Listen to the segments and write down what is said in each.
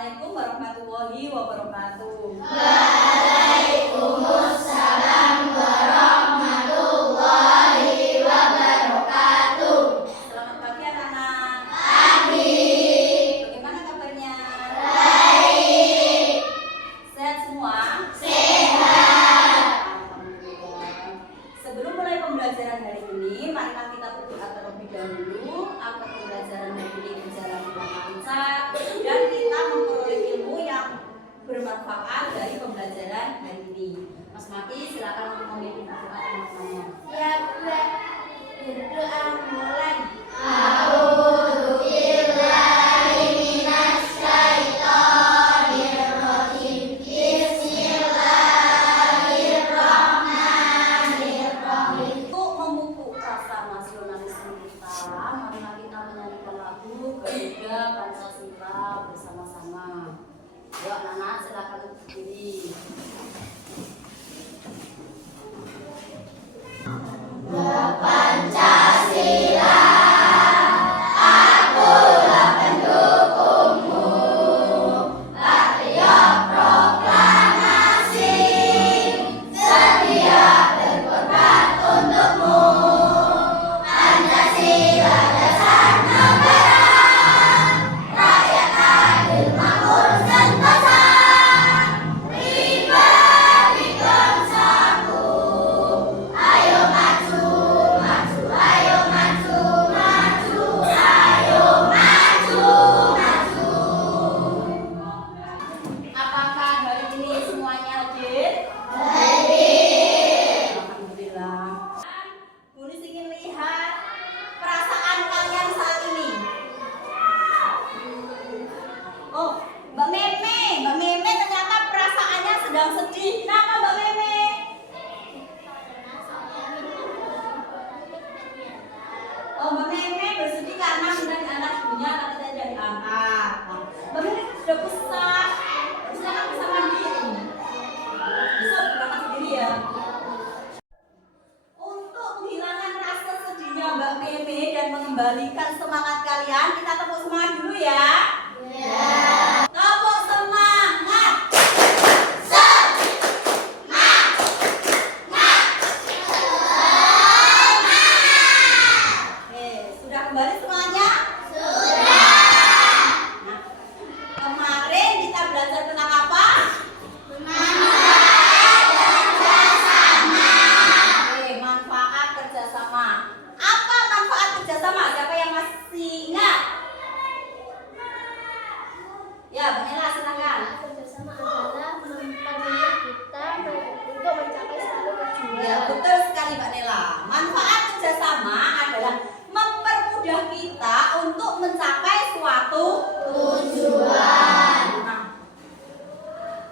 Assalamualaikum warahmatullahi wabarakatuh. Waalaikumsalam warahmatullahi wabarakatuh. Selamat pagi anak-anak. Pagi. Bagaimana kabarnya? Baik. Sehat semua? Sehat. Alhamdulillah. Sebelum mulai pembelajaran hari ini, marilah kita berdoa terlebih dahulu agar pembelajaran hari ini berjalan dengan lancar dan kita memperoleh ilmu yang bermanfaat dari pembelajaran hari ini. Mas Maki, silakan untuk memimpin doa teman-teman. Ya, berdoa mulai. A'udzu billahi minasy syaithanir rajim. Bismillahirrahmanirrahim. Untuk memupuk rasa nasionalisme kita, marilah kita menyanyikan lagu Garuda Pancasila bersama-sama. Yuk anak-anak, silakan berdiri. Pancasila, akulah pendukungmu. Patriot proklamasi, setia berkorban untukmu. Pancasila dasar negara, rakyat adil makmur sentosa. Pribadi bangsaku, ayo maju, maju, ayo maju, maju, ayo maju, maju. Apakah hari ini semuanya hadir? Hadir. Alhamdulillah. Bunis ingin lihat perasaan kalian saat ini. Oh, Mbak Meme ternyata perasaannya sedang sedih. Kenapa Mbak Meme? Oh, Mbak Meme bersedih karena sudah diangkat ibunya tapi tidak diangkat. Nah, Mbak Meme sudah besar, harusnya kan bisa mandiri. Bisa berangkat sendiri ya. Untuk menghilangkan rasa sedihnya Mbak Meme dan mengembalikan semangat kalian, kita tepuk semangat dulu ya. Tepuk semangat. Oke, sudah kembali semuanya? Nah, kemarin kita belajar tentang apa? Oke, manfaat kerjasama. Apa manfaat kerjasama? Siapa yang masih ingat? Ya, Bu Nela, silakan. Kerjasama adalah mempermudah kita untuk mencapai suatu tujuan. Ya, betul sekali Mbak Nela. Manfaat kerjasama adalah mempermudah kita untuk mencapai suatu Tujuan. Nah,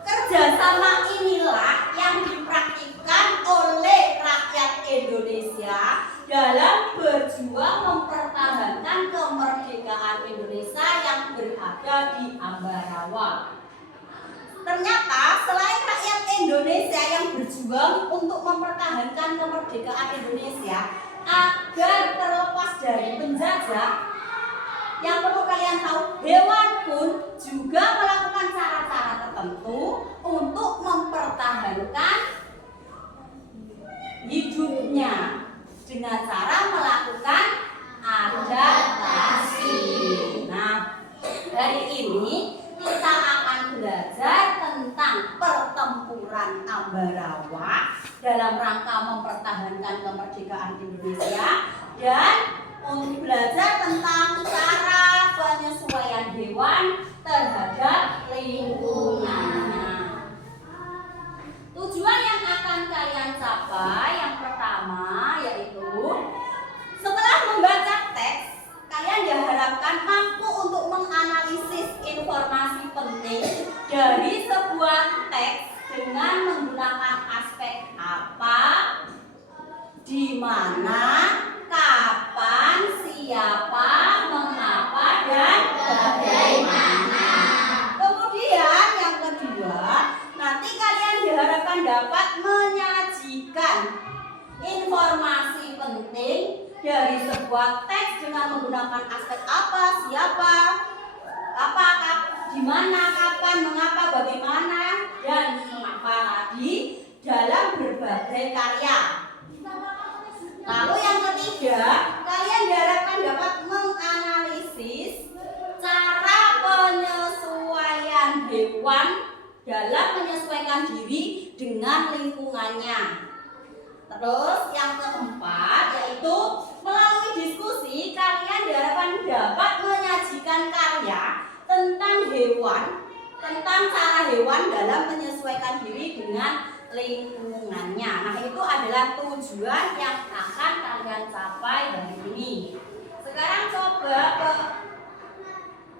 kerjasama inilah yang dipraktikkan oleh rakyat Indonesia dalam berjuang mempertahankan kemerdekaan Indonesia yang berada di Ambarawa. Ternyata selain rakyat Indonesia yang berjuang untuk mempertahankan kemerdekaan Indonesia agar terlepas dari penjajah, yang perlu kalian tahu, hewan pun juga melakukan cara-cara tertentu untuk mempertahankan hidupnya dengan cara melakukan adaptasi. Nah, hari ini kita akan belajar tentang pertempuran Ambarawa dalam rangka mempertahankan kemerdekaan Indonesia dan untuk belajar tentang cara penyesuaian hewan terhadap lingkungannya. Tujuan yang akan kalian capai yang pertama yaitu setelah membaca teks, kalian diharapkan mampu untuk menganalisis informasi penting dari sebuah teks dengan menggunakan aspek apa, di mana, kapan, siapa, mengapa, dan bagaimana. Kemudian yang kedua, nanti kalian diharapkan dapat menyajikan informasi penting dari sebuah teks dengan menggunakan aspek apa, siapa, apa, di mana, kapan, mengapa, bagaimana, dan mengapa lagi dalam berbagai karya. Lalu yang ketiga, kalian diharapkan dapat menganalisis cara penyesuaian hewan dalam menyesuaikan diri dengan lingkungannya. Terus yang keempat yaitu melalui diskusi kalian diharapkan dapat menyajikan karya tentang hewan, tentang cara hewan dalam menyesuaikan diri dengan lingkungannya. Nah, itu adalah tujuan yang akan kalian capai hari ini. Sekarang coba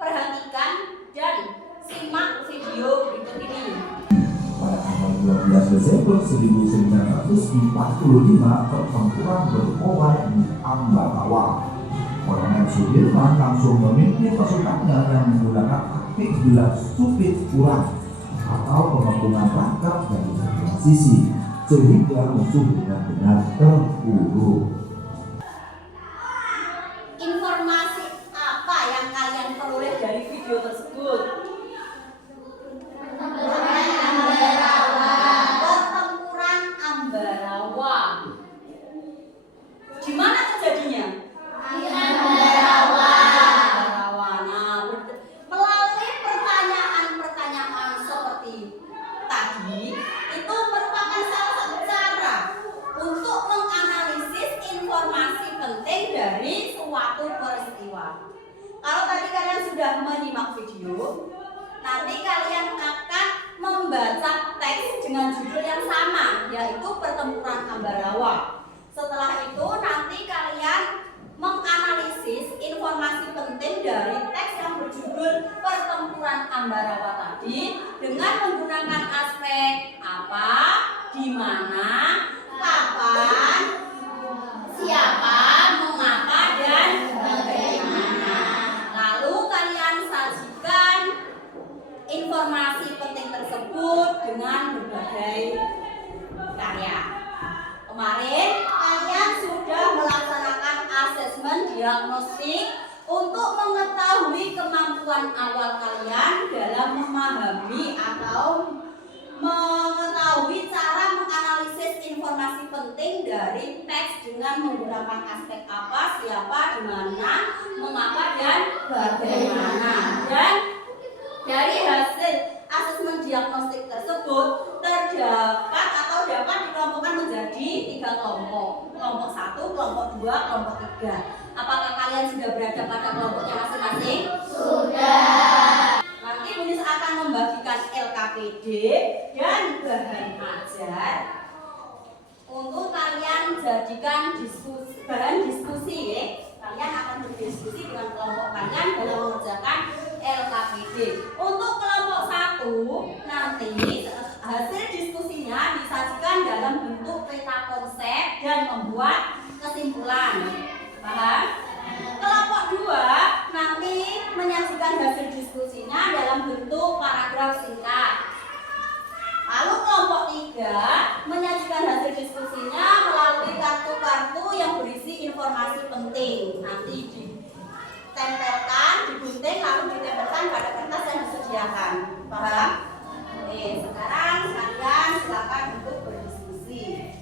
perhatikan dan simak video berikut ini. Pada tanggal 12 Desember 1945, pertempuran bermulai di Ambarawa. Kolonel Sudirman langsung memimpin pasukannya yang menggunakan taktik belah stupid kurang atau pengepungan rangkap dari semua sisi sehingga musuh benar-benar terpuruk. Informasi apa yang kalian peroleh dari video tersebut? Pertempuran Ambarawa. Di mana terjadinya? Di Ambarawa. Nah, melalui pertanyaan-pertanyaan seperti tadi, itu merupakan salah satu cara untuk menganalisis informasi penting dari suatu peristiwa. Kalau tadi kalian sudah menyimak video, nanti kalian akan membaca teks dengan judul yang sama, yaitu Pertempuran Ambarawa. Setelah itu nanti kalian menganalisis informasi penting dari teks yang berjudul Pertempuran Ambarawa tadi dengan menggunakan aspek apa, di mana, kapan, siapa, mengapa, dan bagaimana. Lalu kalian sajikan informasi penting tersebut dengan berbagai karya. Kemarin kalian sudah melaksanakan asesmen diagnostik untuk mengetahui kemampuan awal kalian dalam memahami atau mengetahui cara menganalisis informasi penting dari teks dengan menggunakan aspek apa, siapa, di mana, mengapa, dan bagaimana. Dan dari hasil asesmen diagnostik tersebut terdapat atau dapat dikelompokkan menjadi 3 kelompok. Kelompok 1, kelompok 2, kelompok 3. Apakah kalian sudah berada pada kelompoknya masing-masing? Sudah. Nanti Bunis akan membagikan LKPD dan bahan ajar untuk kalian jadikan bahan diskusi. Kalian akan berdiskusi dengan kelompok kalian dalam mengerjakan LKPD. Untuk kelompok 1 nanti hasil diskusinya disajikan dalam bentuk peta konsep dan membuat kesimpulan. Paham? Kelompok 2 nanti menyajikan hasil diskusinya dalam bentuk paragraf singkat. Lalu kelompok 3 menyajikan hasil diskusinya melalui kartu-kartu yang berisi informasi penting. Nanti ditempelkan, digunting, lalu ditempelkan pada kertas yang disediakan. Paham? Oke, sekarang kalian silakan untuk berdiskusi.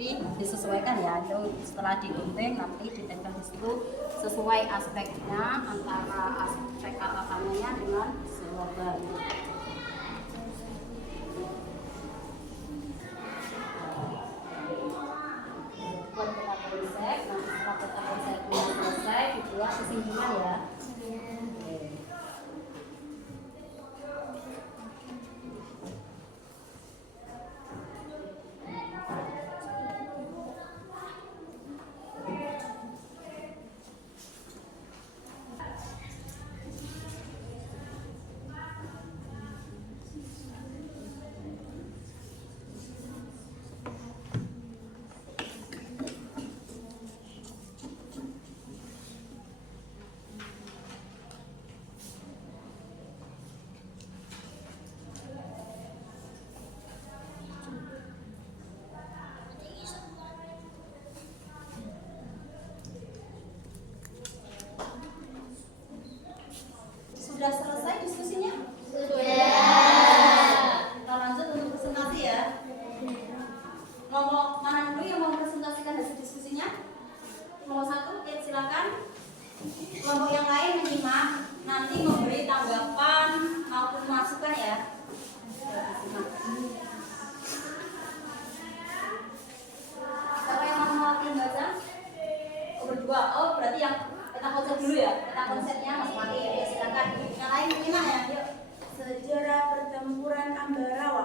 Jadi disesuaikan ya, itu setelah digunting nanti ditempel di situ sesuai aspeknya antara aspek kanannya dengan selobang. Buat kita konsep, nanti setelah kita konsepnya selesai dibuat sesinggungan ya. Sudah selesai diskusinya? Sudah. Kita lanjut untuk presentasi ya. Kelompok mana dulu yang mau presentasikan hasil diskusinya? Kelompok 1, silakan. Kelompok yang lain menyimak, nanti memberi tanggapan maupun masukan ya. Siapa yang mau mewakili baca? Oh, berdua. Oh, berarti yang kita konsep dulu ya. Kita konsepnya Mas Wali ya, silakan. Yang lain menyimak ya. Yuk. Sejarah pertempuran Ambarawa.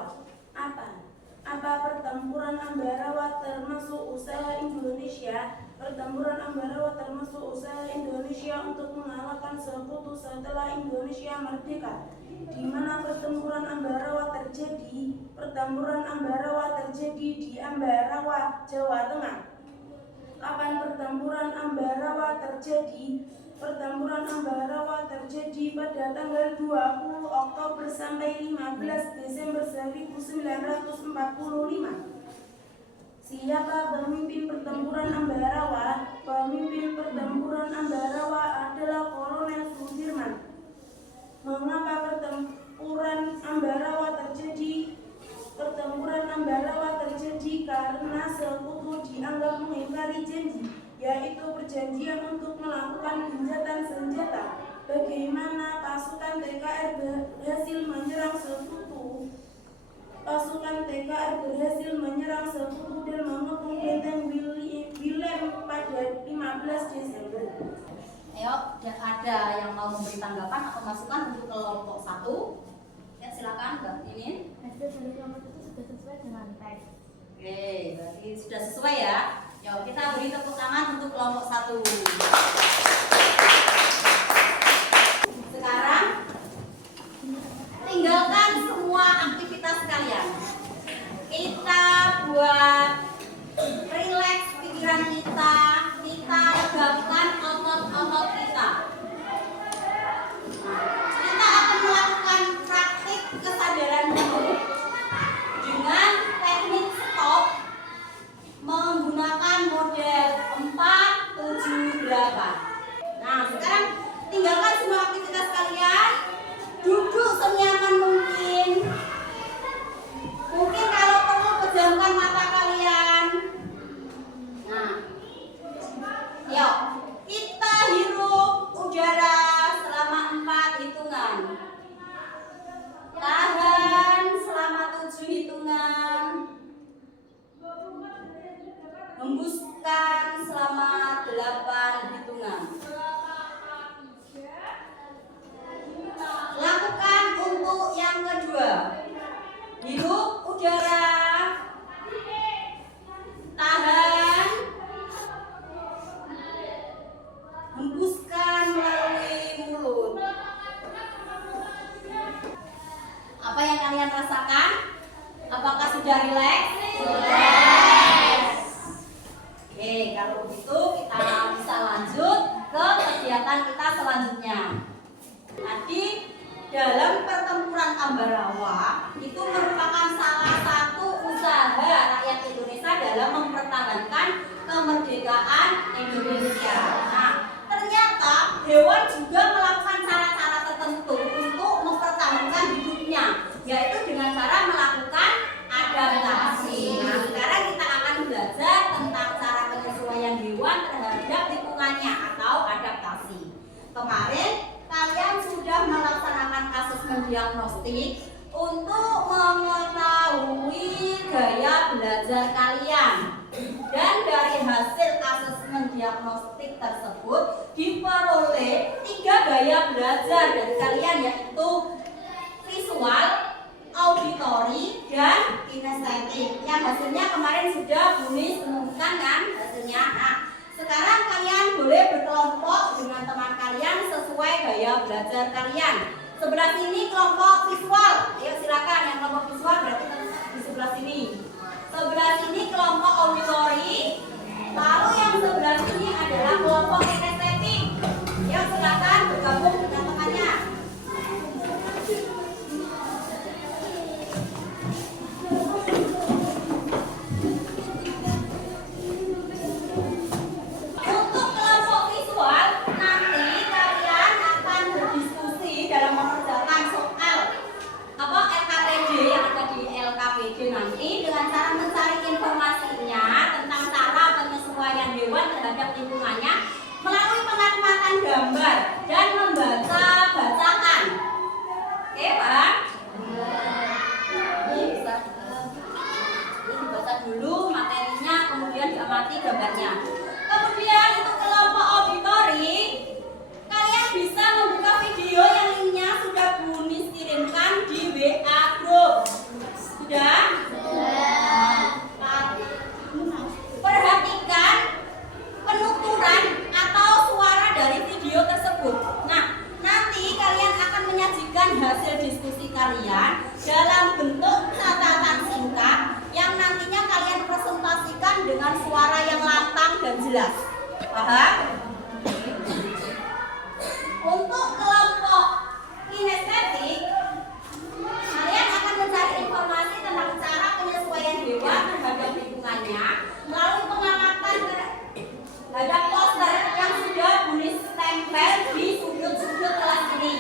Apa pertempuran Ambarawa termasuk usaha Indonesia? Pertempuran Ambarawa termasuk usaha Indonesia untuk mengalahkan sekutu setelah Indonesia merdeka. Di mana pertempuran Ambarawa terjadi? Pertempuran Ambarawa terjadi di Ambarawa, Jawa Tengah. Kapan pertempuran Ambarawa terjadi? Pertempuran Ambarawa terjadi pada tanggal 20 Oktober sampai 15 Desember 1945. Siapa pemimpin pertempuran Ambarawa? Pemimpin pertempuran Ambarawa adalah Kolonel Sudirman. Mengapa pertempuran Ambarawa terjadi? Pertempuran Ambarawa terjadi karena sekutu dianggap mengingkari janji, yaitu perjanjian untuk melakukan gencatan senjata. Bagaimana pasukan TKR berhasil menyerang sekutu? Pasukan TKR berhasil menyerang sekutu dan mengepung benteng Wilem pada 15 Desember. Ayo, ada yang mau memberi tanggapan atau masukan untuk kelompok 1? Ya, silakan Mbak Mimin. Hasil dari kelompok itu sudah sesuai dengan teks. Oke, berarti sudah sesuai ya. Yuk, kita beri tepuk tangan untuk kelompok 1. Sekarang tinggalkan semua aktivitas kalian. Kita buat rileks pikiran kita regangkan otot-otot kita. Kita akan melakukan praktik kesadaran penuh dengan teknik stop menggunakan model 4, 7, 8. Nah, sekarang tinggalkan semua aktivitas kalian, duduk senyaman mungkin. Mungkin kalau perlu pejamkan mata kalian. Nah, yuk kita hirup udara selama 4 hitungan. Tahan selama 7 hitungan. Hembuskan selama 8 hitungan. Lakukan untuk yang kedua. Hirup udara. Tahan. Hembuskan melalui mulut. Apa yang kalian rasakan? Apakah sudah rileks? Oke, kalau begitu kita bisa lanjut ke kegiatan kita selanjutnya. Tadi dalam pertempuran Ambarawa itu merupakan salah satu usaha rakyat Indonesia dalam mempertahankan kemerdekaan Indonesia. Nah, ternyata hewan juga melakukan cara-cara tertentu untuk mempertahankan hidupnya, yaitu dengan cara melakukan adaptasi. Nah, sekarang kita akan belajar mendiagnostik untuk mengetahui gaya belajar kalian. Dan dari hasil asesmen diagnostik tersebut diperoleh 3 gaya belajar dari kalian, yaitu visual, auditori, dan kinestetik. Yang hasilnya kemarin sudah Bunis umumkan kan hasilnya. Nah, sekarang kalian boleh berkelompok dengan teman kalian sesuai gaya belajar kalian. Sebelah sini kelompok visual. Ayo silakan yang kelompok visual berarti di sebelah sini. Sebelah sini kelompok auditori. Lalu yang sebelah sini adalah kelompok kinestetik. Ayo silakan bergabung dengan temannya. Untuk kelompok visual, nanti kalian akan berdiskusi dalam mengerjakan soal LKPD yang ada di LKPD nanti dengan cara mencari informasinya tentang cara penyesuaian hewan terhadap lingkungannya melalui pengamatan gambar dan membaca bacaan. Oke, Pak? Ini bisa dibaca dulu materinya, kemudian diamati gambarnya. Kemudian untuk kelompok auditori, kalian bisa membuka video yang linknya sudah Bunis kirimkan di WA group. Sudah? Perhatikan penuturan atau suara dari video tersebut. Nah, nanti kalian akan menyajikan hasil diskusi kalian dalam bentuk catatan singkat yang nantinya kalian presentasikan dengan suara yang lantang dan jelas. Paham? Untuk kelompok kinestetik, kalian akan mencari informasi tentang cara penyesuaian hewan terhadap lingkungannya melalui pengamatan terhadap poster yang sudah Bunis tempel di sudut-sudut kelas ini.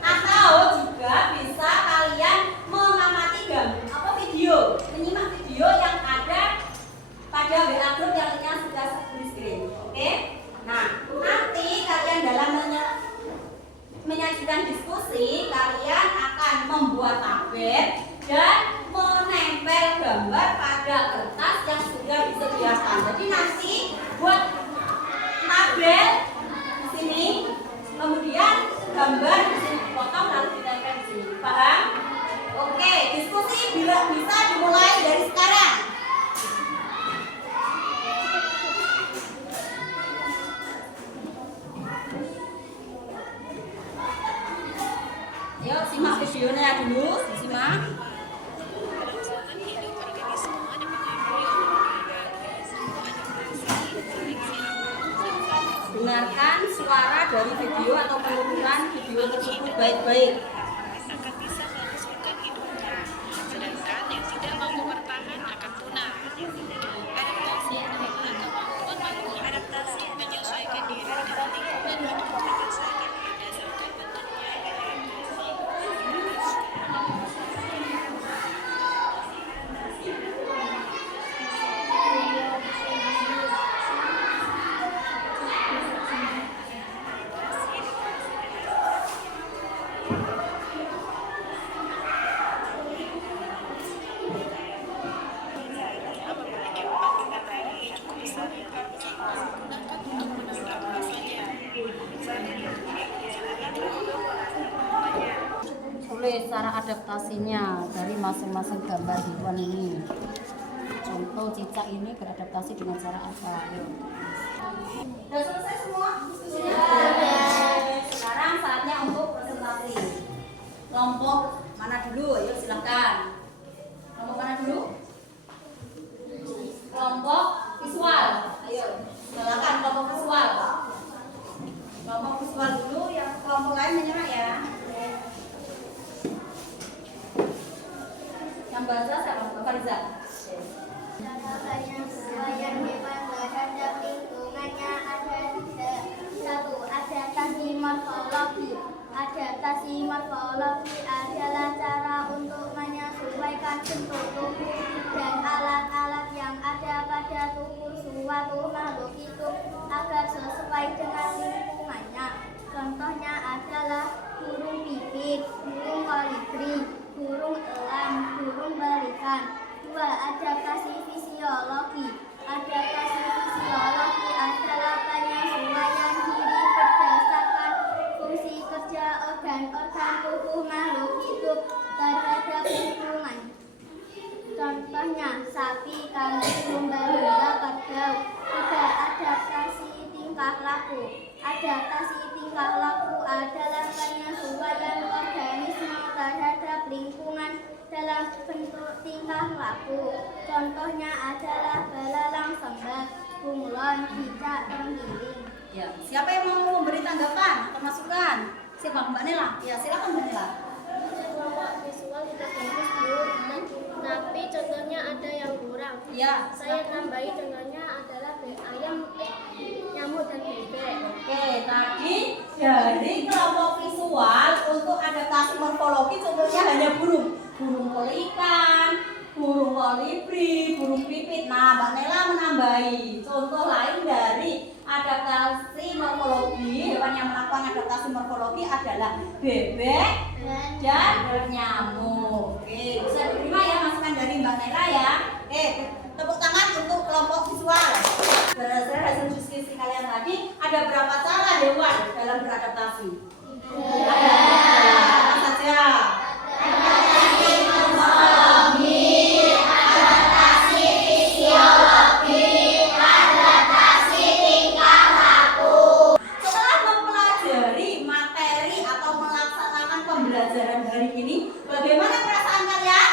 Atau juga bisa kalian mengamati video, menyimak video yang ada pada WA group yang linknya sudah Bunis kirim. Oke? Nah, nanti kalian dalam menyajikan diskusi, kalian akan membuat tabel dan menempel gambar pada kertas yang sudah disediakan. Jadi nanti buat tabel di sini, kemudian gambar di sini dipotong lalu ditempel di sini. Paham? Oke, diskusi bisa dimulai dari sekarang. Yuk simak videonya dulu, simak. Dengarkan suara dari video atau penuturan video tersebut baik-baik. Akan bisa meneruskan hidupnya, sedangkan yang tidak mampu bertahan akan punah. Adaptasi adalah kemampuan makhluk adaptasi menyesuaikan diri dengan lingkungan hidup berdasarkan bentuknya yang Tulis cara adaptasinya dari masing-masing gambar hewan ini. Contoh cicak ini beradaptasi dengan cara apa? Ayo. Sudah selesai semua diskusinya? Sekarang saatnya untuk presentasi. Kelompok mana dulu? Ayo silakan. Kelompok mana dulu? Kelompok visual. Ayo silakan kelompok visual. Kelompok visual dulu, yang kelompok lain menyerah ya. Yang baca siapa? Bapak Riza. Penyesuaian hewan terhadap lingkungannya ada tiga. Satu, adaptasi morfologi. Adaptasi morfologi adalah cara untuk menyesuaikan bentuk tubuh dan alat-alat yang ada pada tubuh suatu makhluk itu agar sesuai dengan lingkungannya. Contohnya adalah burung pipit, burung perilaku makhluk hidup terhadap lingkungan. Contohnya, sapi, kambing, lumba-lumba, kerbau. 3. Adaptasi tingkah laku. Adaptasi tingkah laku adalah penyesuaian organisme terhadap lingkungan dalam bentuk tingkah laku. Contohnya adalah belalang sembah, bunglon, cicak, menggiling. Ya, siapa yang mau memberi tanggapan atau masukan? Siapa, Mbak Nela? Ya, silakan Mbak Nela. Kelompok visual itu bagus, Bu. Tapi contohnya ada yang kurang. Ya, Saya nambahi contohnya adalah ayam, nyamuk, dan bebek. Oke, tadi dari kelompok visual untuk adaptasi morfologi contohnya hanya burung. Burung pelikan, burung kolibri, burung pipit. Nah, Mbak Nela menambahi contoh lain dari adaptasi morfologi. Hewan yang melakukan adaptasi morfologi adalah bebek dan nyamuk. Oke, bisa diterima ya masukan dari Mbak Nela ya. Oke, tepuk tangan untuk kelompok visual. Berdasarkan hasil diskusi kalian tadi, ada berapa cara hewan dalam beradaptasi? Ada apa saja? Setelah mempelajari materi atau melaksanakan pembelajaran hari ini, bagaimana perasaan kalian?